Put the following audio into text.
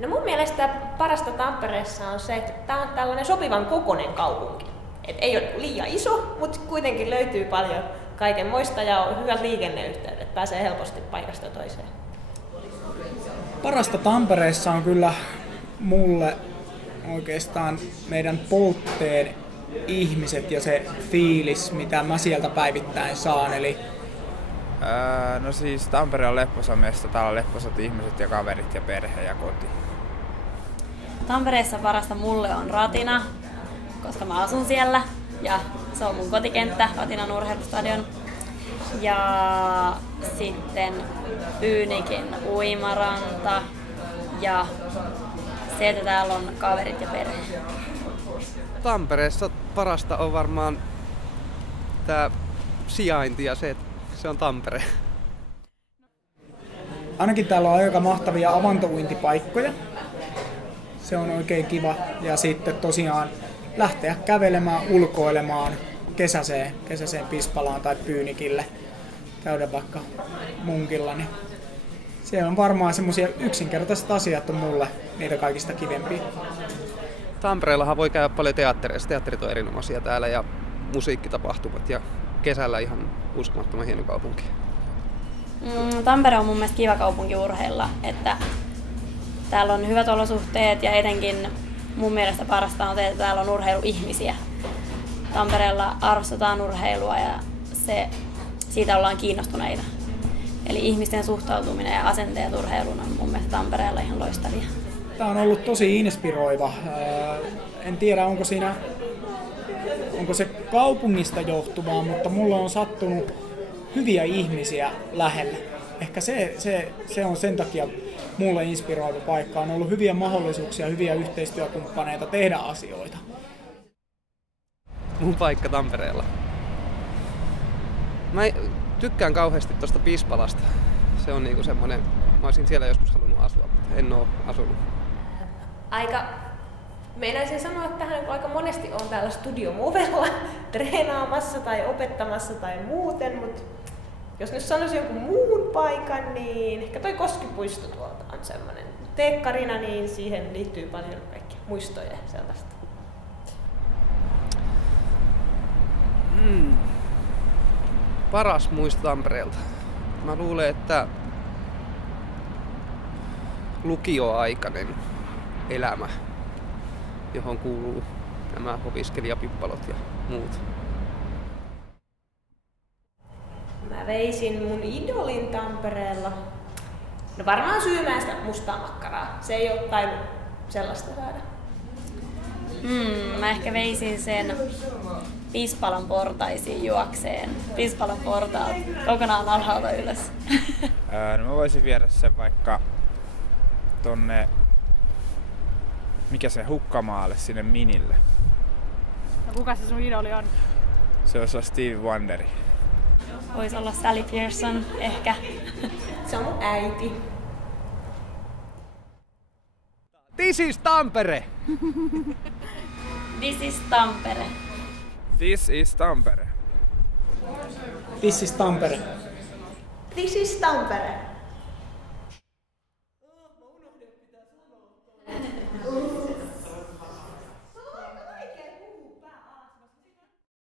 No mun mielestä parasta Tampereessa on se, että tää on tällainen sopivan kokoinen kaupunki. Et ei ole liian iso, mutta kuitenkin löytyy paljon kaikenmoista ja on hyvät liikenneyhteydet. Pääsee helposti paikasta toiseen. Parasta Tampereessa on kyllä mulle oikeastaan meidän Poltteen ihmiset ja se fiilis, mitä mä sieltä päivittäin saan. Eli no siis Tampere on lepposa mesta, täällä on lepposat ihmiset ja kaverit ja perhe ja koti. Tampereessa parasta mulle on Ratina, koska mä asun siellä ja se on mun kotikenttä, Ratinan urheilustadion. Ja sitten Pyynikin uimaranta ja se, että täällä on kaverit ja perhe. Tampereessa parasta on varmaan tää sijainti ja se, että se on Tampere. ainakin täällä on aika mahtavia avantouintipaikkoja. Se on oikein kiva. Ja sitten tosiaan lähteä kävelemään, ulkoilemaan kesäiseen Pispalaan tai Pyynikille. Käydä vaikka munkilla. Niin se on varmaan semmoisia yksinkertaiset asiat on mulle niitä kaikista kivempiä. Tampereellahan voi käydä paljon teattereissa. Teatterit on erinomaisia täällä ja musiikkitapahtumat ja kesällä ihan uskomattoman hieno kaupunki. Tampere on mun mielestä kiva kaupunki urheilla, että täällä on hyvät olosuhteet ja etenkin mun mielestä parasta on se, että täällä on urheiluihmisiä. Tampereella arvostetaan urheilua ja siitä ollaan kiinnostuneita. Eli ihmisten suhtautuminen ja asenteet urheiluun on mun mielestä Tampereella ihan loistavia. Tämä on ollut tosi inspiroiva. En tiedä, onko se kaupungista johtuvaa, mutta mulla on sattunut hyviä ihmisiä lähelle. Ehkä se on sen takia mulle inspiroiva paikka. On ollut hyviä mahdollisuuksia, hyviä yhteistyökumppaneita tehdä asioita. Mun paikka Tampereella. Mä tykkään kauheasti tuosta Pispalasta. Se on niinku semmonen, mä olisin siellä joskus halunnut asua, mutta en oo asunut. Meinaisin sanoa, että tähän aika monesti on täällä studiomovella treenaamassa tai opettamassa tai muuten, mutta jos nyt sanoisin jonkun muun paikan, niin ehkä toi Koskipuisto tuolta on semmoinen teekkarina, niin siihen liittyy paljon kaikkia muistoja ja sellaista. Paras muisto Tampereelta. Mä luulen, että lukioaikainen elämä, johon kuuluu nämä opiskelijapippalot ja muut. Mä veisin mun idolin Tampereella. No varmaan syymään sitä mustaa makkaraa. Se ei ole tainnut sellaista saada. Mä ehkä veisin sen Pispalan portaisiin juokseen. Pispalan portaat kokonaan alhaalta ylös. No mä voisin viedä sen vaikka tonne, mikä se Hukkamaalle, sinne Minille. No kuka se sun idoli on? Se olisi Stevie Wonderi. Voisi olla Sally Pearson ehkä. Se on mun äiti. This is Tampere! This is Tampere. This is Tampere. This is Tampere. This is Tampere.